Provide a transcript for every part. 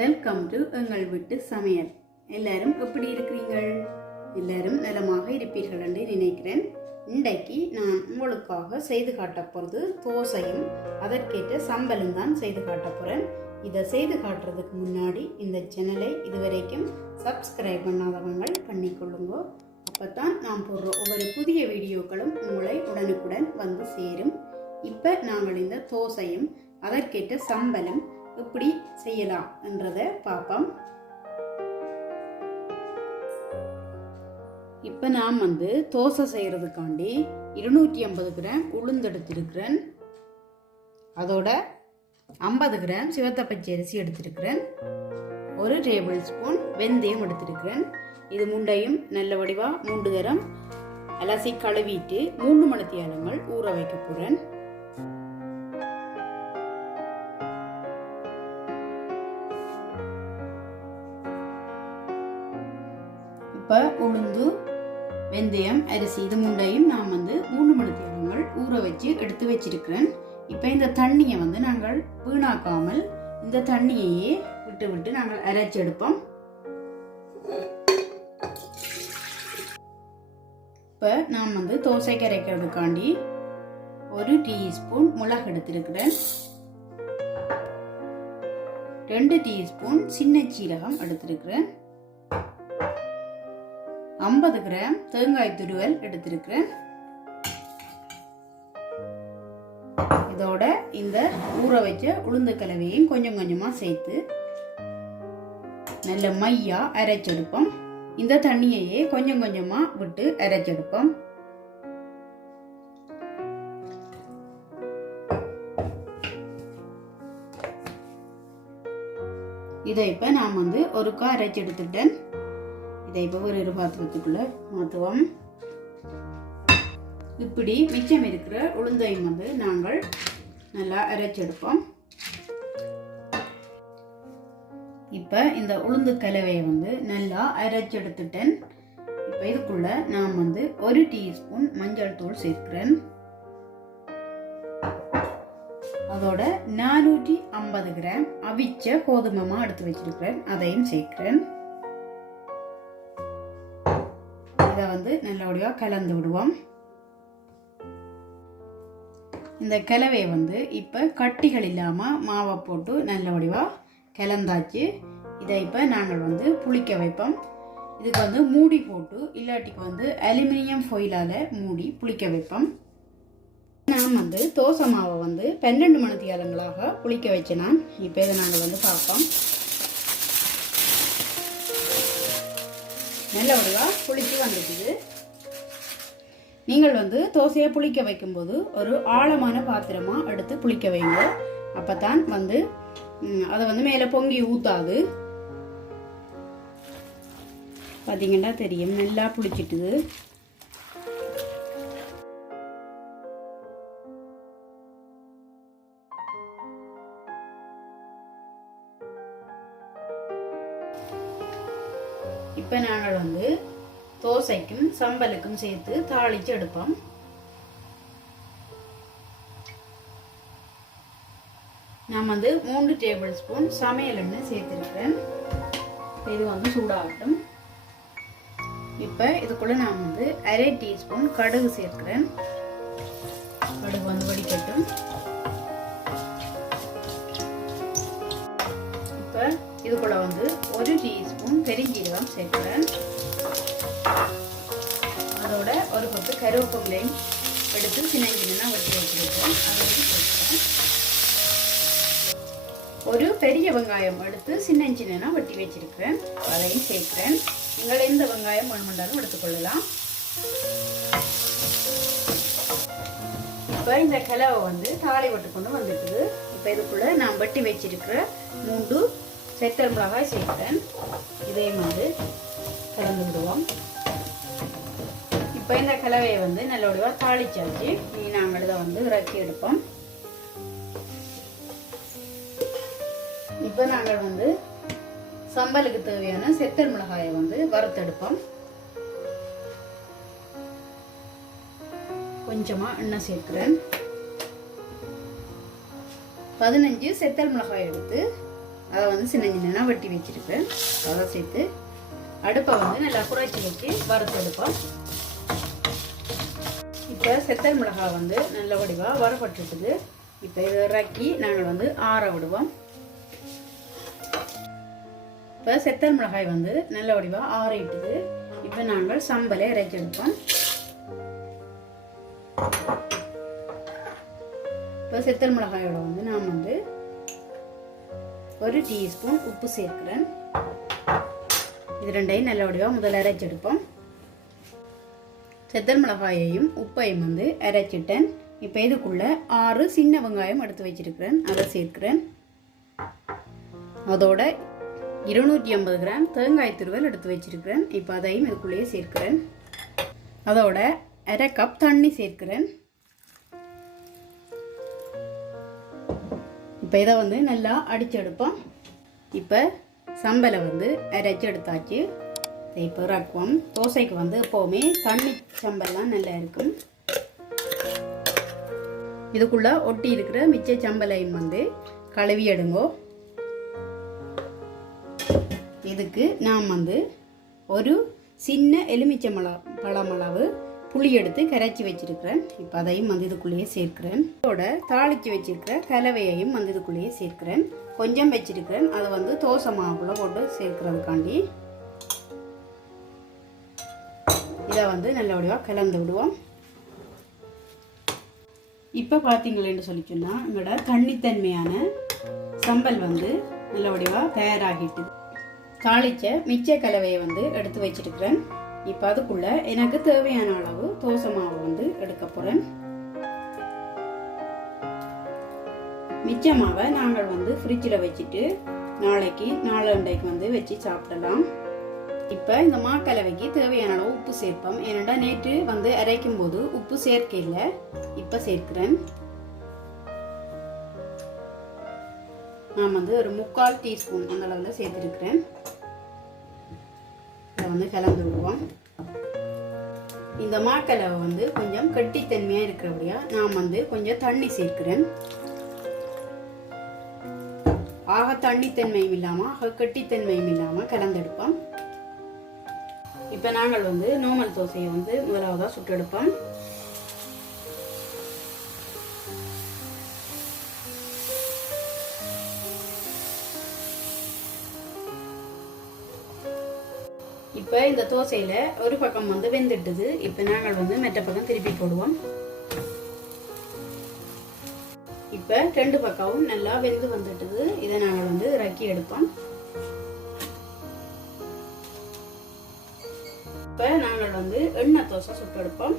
Welcome to எங்கள் வீட்டு சமையல். எல்லாரும் எப்படி இருக்கிறீர்கள்? எல்லாரும் நலமாக இருப்பீர்கள் என்று நினைக்கிறேன். இன்றைக்கு நான் உங்களுக்காக செய்து காட்டப் போகிறது தோசையும் அதற்கேற்ற சம்பலும் தான் செய்து காட்டப் போகிறேன். இதை செய்து காட்டுறதுக்கு முன்னாடி இந்த சேனலை இதுவரைக்கும் சப்ஸ்கிரைப் பண்ணாதவங்க பண்ணிக்கொள்ளுங்க. அப்போ தான் நான் போடுற ஒவ்வொரு புதிய வீடியோக்களும் உங்களை உடனுக்குடன் வந்து சேரும். இப்போ நாங்கள் இந்த தோசையும் அதற்கேற்ற சம்பலும் எப்படி செய்யலாம் என்றதை பார்ப்போம். இப்போ நான் தோசை செய்கிறதுக்காண்டி 250 கிராம் உளுந்து எடுத்திருக்கிறேன். அதோட 50 கிராம் சிவத்த பச்சரிசி எடுத்திருக்கிறேன். 1 டேபிள் ஸ்பூன் வெந்தயம் எடுத்திருக்கிறேன். இது முண்டையும் நல்ல வடிவா 3 தரம் அலசி கழுவிட்டு 3 மணித்தியாலங்கள் ஊற வைக்க போகிறேன். இப்போ உளுந்து வெந்தயம் அரிசி இது முண்டையும் நான் 3 மணித்தியாலங்கள் ஊற வச்சு எடுத்து வச்சிருக்கிறேன். இப்போ இந்த தண்ணியை நாங்கள் வீணாக்காமல் இந்த தண்ணியையே விட்டு விட்டு நாங்கள் அரைச்சி எடுப்போம். இப்போ நான் தோசை கரைக்கிறதுக்காண்டி 1 டீஸ்பூன் மிளகு எடுத்திருக்கிறேன். 2 டீஸ்பூன் சின்ன சீரகம் எடுத்திருக்கிறேன். 50 கிராம் தேங்காய் துருவல் எடுத்திருக்கிறேன். இதோட இந்த ஊற வச்ச உளுந்து கலவையும் கொஞ்சம் கொஞ்சமா சேர்த்து நல்ல மையா அரைச்செடுப்போம். இந்த தண்ணியையே கொஞ்சம் கொஞ்சமா விட்டு அரைச்செடுப்போம். இதை இப்ப நான் ஒருக்கா அரைச்சு எடுத்துட்டேன். இதை இப்போ ஒரு பாத்திரத்துக்குள்ள மாற்றுவோம். இப்படி மிச்சம் இருக்கிற உளுந்தையும் நாங்கள் நல்லா அரைச்செடுப்போம். இப்போ இந்த உளுந்து கலவையை நல்லா அரைச்செடுத்துட்டேன். இப்போ இதுக்குள்ள நான் 1 டீஸ்பூன் மஞ்சள் தூள் சேர்க்கிறேன். அதோட 450 கிராம் அவிச்ச கோதுமை எடுத்து வச்சிருக்கிறேன். அதையும் சேர்க்கிறேன். இதை நல்லபடியா கலந்து விடுவோம். இந்த கலவையை இப்போ கட்டிகள் இல்லாம மாவை போட்டு நல்லபடியா கலந்தாச்சு. இதை இப்போ நாங்கள் புளிக்க வைப்போம். இதுக்கு மூடி போட்டு இல்லாட்டிக்கு அலுமினியம் ஃபோயிலால மூடி புளிக்க வைப்போம். நான் தோசை மாவை 12 மணித்தியாலங்களாக புளிக்க வச்சேன். இப்போ இதை நாங்கள் பார்ப்போம். நல்லபடியாக புளிச்சு வந்துடுது. நீங்கள் தோசையை புளிக்க வைக்கும்போது ஒரு ஆழமான பாத்திரமாக எடுத்து புளிக்க வைங்க. அப்போ தான் அதை மேலே பொங்கி ஊற்றாது. பார்த்தீங்கன்னா தெரியும் நல்லா புளிச்சிட்டுது. இப்போ நாங்கள் தோசைக்கும் சம்பலுக்கும் சேர்த்து தாளிச்சு எடுப்போம். நான் 3 டேபிள் ஸ்பூன் சமையல் எண்ணெய் சேர்த்துருக்கிறேன். இது சூடாகட்டும். இப்போ இதுக்குள்ள நான் 1/2 டீஸ்பூன் கடுகு சேர்க்கிறேன். கடுகு வடிக்கட்டும். இப்போ இதுக்குள்ள 1 டீஸ்பூன் பெருஞ்சீரகம் சேர்க்கிறேன். அதோட ஒரு பத்து கருவேப்பிலையும் எடுத்து சின்ன வெட்டி வச்சிருக்கேன். அதையும் சேர்க்கிறேன். ஒரு பெரிய வெங்காயம் எடுத்து சின்ன வெட்டி வச்சிருக்கிறேன். அதையும் சேர்க்கிறேன். நீங்கள் எந்த வெங்காயம் வேணுமென்றாலும் எடுத்துக்கொள்ளலாம். இப்போ இந்த கலவை தாளி விட்டு கொண்டு வந்துட்டுது. இப்போ இதுக்குள்ள நான் வெட்டி வச்சிருக்கிற 3 செத்தல் மிளகாய் சேர்க்கிறேன். இதையும் கலந்து விடுவோம். இப்போ இந்த கலவையை நல்லபடியாக தாளிச்சாச்சு. நாங்கள் இதை இறக்கி எடுப்போம். இப்போ நாங்கள் சம்பலுக்கு தேவையான செத்தல் மிளகாயை வறுத்தெடுப்போம். கொஞ்சமா எண்ணெய் சேர்க்கிறேன். 15 செத்தல் மிளகாய் எடுத்து அதை வந்து சின்ன சின்ன வெட்டி வச்சுருக்கேன். அதை சேர்த்து அடுப்பை வந்து நல்லா குறைச்சி வச்சு வறுத்து எடுப்போம். இப்போ செத்தல் மிளகாய் வந்து நல்ல வடிவாக வறுபட்டுருக்குது. இப்போ இதை இறக்கி நாங்கள் வந்து ஆற விடுவோம். இப்போ செத்தல் மிளகாய் வந்து நல்ல வடிவாக ஆறிட்டுது. இப்போ நாங்கள் சம்பலை இறக்கி எடுப்போம். இப்போ செத்தல் மிளகாயோட வந்து நான் வந்து 1 டீஸ்பூன் உப்பு சேர்க்கிறேன். இது ரெண்டையும் நல்ல வடிவாக முதல்ல அரைச்செடுப்போம். செத்தல் மிளகாயையும் உப்பையும் வந்து அரைச்சிட்டேன். இப்போ இதுக்குள்ள 6 சின்ன வெங்காயம் எடுத்து வச்சிருக்கிறேன். அதை சேர்க்கிறேன். அதோட 250 கிராம் தேங்காய் துருவல் எடுத்து வச்சிருக்கிறேன். இப்போ அதையும் இதுக்குள்ளேயே சேர்க்கிறேன். அதோட 1/2 கப் தண்ணி சேர்க்கிறேன். இப்போ இதை வந்து நல்லா அடிச்செடுப்போம். இப்போ சம்பலை வந்து அரைச்சி எடுத்தாச்சு. இப்போ இறக்குவோம். தோசைக்கு வந்து எப்போவுமே தண்ணி சம்பல்லாம் நல்லா இருக்கும். இதுக்குள்ள ஒட்டி இருக்கிற மிச்ச சம்பலையும் வந்து கழுவி எடுங்கோ. இதுக்கு நான் வந்து ஒரு சின்ன எலுமிச்சம்பழமளவு புளி எடுத்து கரைச்சி வச்சிருக்கிறேன். இப்போ அதையும் வந்து இதுக்குள்ளேயே சேர்க்கிறேன். இதோட தாளித்து வச்சிருக்கிற கலவையையும் வந்து இதுக்குள்ளேயே சேர்க்கிறேன். கொஞ்சம் வச்சிருக்கிறேன். அதை வந்து தோசை மாவுக்குள்ள போட்டு சேர்க்கிறதுக்காண்டி இதை வந்து நல்லபடியாக கலந்து விடுவோம். இப்போ பார்த்தீங்களேன்னு சொல்லி சொன்னால் எங்களோட தண்ணித்தன்மையான சம்பல் வந்து நல்லபடியாக தயாராகிட்டு தாளித்த மிச்ச கலவையை வந்து எடுத்து வச்சிருக்கிறேன். இப்போ அதுக்குள்ள எனக்கு தேவையான அளவு தோசை மாவு வந்து எடுக்க போகிறேன். மிச்ச மாவை நாங்கள் வந்து ஃப்ரிட்ஜில் வச்சுட்டு நாளைக்கு வந்து வச்சு சாப்பிடலாம். இப்போ இந்த மாக்கலவைக்கு தேவையான அளவு உப்பு சேர்ப்போம். ஏன்னா நேற்று வந்து அரைக்கும் போது உப்பு சேர்க்கையில் இப்போ சேர்க்கிறேன். நான் வந்து ஒரு 3/4 டீஸ்பூன் அந்த அளவில் சேர்த்துருக்கிறேன். இதை வந்து கலந்து விடுவோம். இந்த மாக்கலவை வந்து கொஞ்சம் கட்டித்தன்மையாக இருக்கிறபடியா நான் வந்து கொஞ்சம் தண்ணி சேர்க்கிறேன். ஆக தண்ணித்தன்மையும் இல்லாமல் ஆக கட்டித்தன்மையும் இல்லாமல் கலந்தெடுப்போம். இப்போ நாங்கள் வந்து நார்மல் தோசையை வந்து முதலாவதாக சுட்டெடுப்போம். இப்போ இந்த தோசையில் ஒரு பக்கம் வந்து வெந்துட்டுது. இப்போ நாங்கள் வந்து மற்ற பக்கம் திருப்பி போடுவோம். இப்போ 2 பக்கமும் நல்லா வெந்து வந்துட்டுது. இதை நாங்கள் வந்து இறக்கி எடுப்போம். இப்போ நாங்கள் வந்து எண்ணெய் தோசை சுட்டு எடுப்போம்.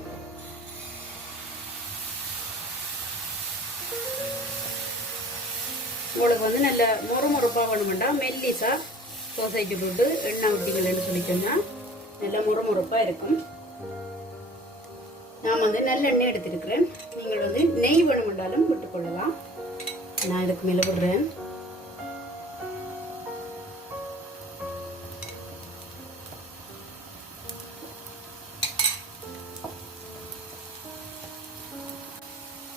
உங்களுக்கு வந்து நல்ல முறுமுறுப்பாக வேணுமெண்டா மெல்லிசா தோசை சுட்டு எண்ணெய் விட்டீங்கன்னு சொல்லி சொன்னால் நல்ல முறுமுறுப்பாக இருக்கும். நான் வந்து நல்லெண்ணெய் எடுத்துருக்கிறேன். நீங்கள் வந்து நெய் வேணுமெண்டாலும் விட்டுக்கொள்ளலாம். நான் இதுக்கு மேலே விடுறேன்.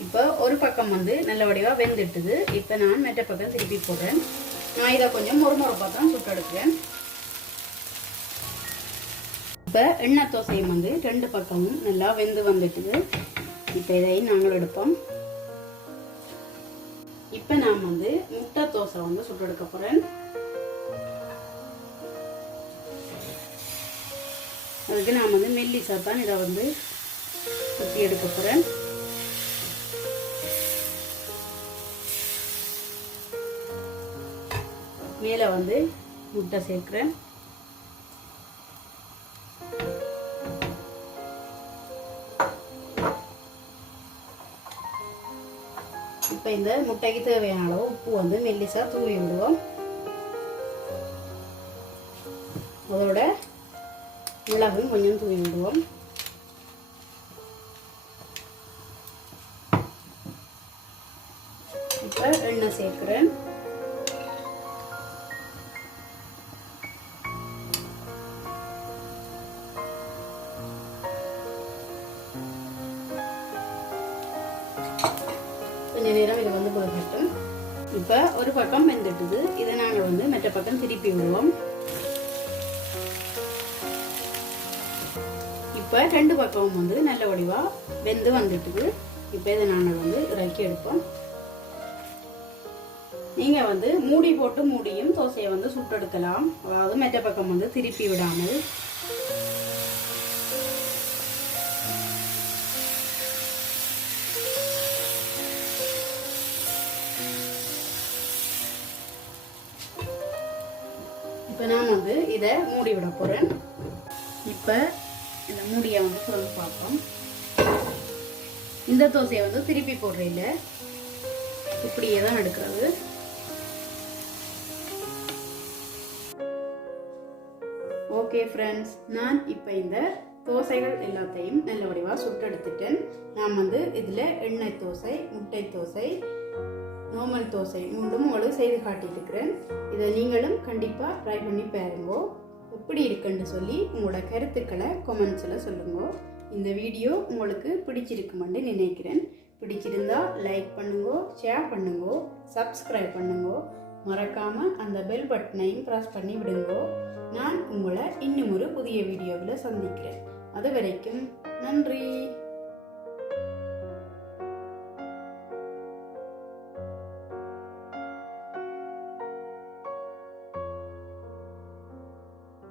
இப்போ ஒரு பக்கம் வந்து நல்ல வடிவாக வெந்துட்டுது. இப்போ நான் மற்ற பக்கம் திருப்பி போடுறேன். நான் இதை கொஞ்சம் முறுமுறுப்பாக தான் சுட்டு எடுக்கிறேன். இப்போ எண்ணெய் தோசையும் வந்து 2 பக்கமும் நல்லா வெந்து வந்துட்டுது. இப்போ இதையும் நாங்கள் எடுப்போம். இப்போ நான் வந்து முட்டை தோசை வந்து சுட்டு எடுக்க போகிறேன். அதுக்கு நான் வந்து மெல்லிசா தான் இதை வந்து சுற்றி எடுக்க போகிறேன். மேலே வந்து முட்டை சேர்க்கிறேன். இப்போ இந்த முட்டைக்கு தேவையான அளவு உப்பு வந்து மெல்லிசா தூவி விடுவோம். அதோட மிளகும் கொஞ்சம் தூவி விடுவோம். இப்போ எண்ணெய் சேர்க்கிறேன். கொஞ்ச நேரம் இது வந்து போகட்டும். இப்போ ஒரு பக்கம் வெந்துட்டுது. இதை நாங்கள் வந்து மற்ற பக்கம் திருப்பி விடுவோம். இப்போ 2 பக்கமும் வந்து நல்ல வடிவாக வெந்து வந்துட்டுது. இப்போ இதை நாங்கள் வந்து இறக்கி எடுப்போம். நீங்கள் வந்து மூடி போட்டு மூடியும் தோசையை வந்து சுட்டெடுக்கலாம். அதாவது மற்ற பக்கம் வந்து திருப்பி விடாமல். இப்போ நான் வந்து இதை மூடி விட போகிறேன். இப்போ இந்த மூடியை வந்து திறந்து பார்ப்போம். இந்த தோசையை வந்து திருப்பி போடுறதில்ல, இப்படியே தான் எடுக்கிறது. ஓகே ஃப்ரெண்ட்ஸ், நான் இப்போ இந்த தோசைகள் எல்லாத்தையும் நல்ல வடிவாக சுட்டெடுத்துட்டேன். நான் வந்து இதில் எண்ணெய் தோசை, முட்டை தோசை, நார்மல் தோசை மூன்றும் உங்களுக்கு செய்து காட்டிட்டுருக்கிறேன். இதை நீங்களும் கண்டிப்பாக ட்ரை பண்ணி பாருங்க. எப்படி இருக்குன்னு சொல்லி உங்களோட கருத்துக்களை கமெண்ட்ஸில் சொல்லுங்க. இந்த வீடியோ உங்களுக்கு பிடிச்சிருக்குமென்னு நினைக்கிறேன். பிடிச்சிருந்தா லைக் பண்ணுங்க, ஷேர் பண்ணுங்க, சப்ஸ்கிரைப் பண்ணுங்க. மறக்காமல் அந்த பெல் பட்டனையும் ப்ரெஸ் பண்ணி விடுங்க. நான் உங்களை இன்னும் ஒரு புதிய வீடியோவில் சந்திக்கிறேன். அது வரைக்கும் நன்றி.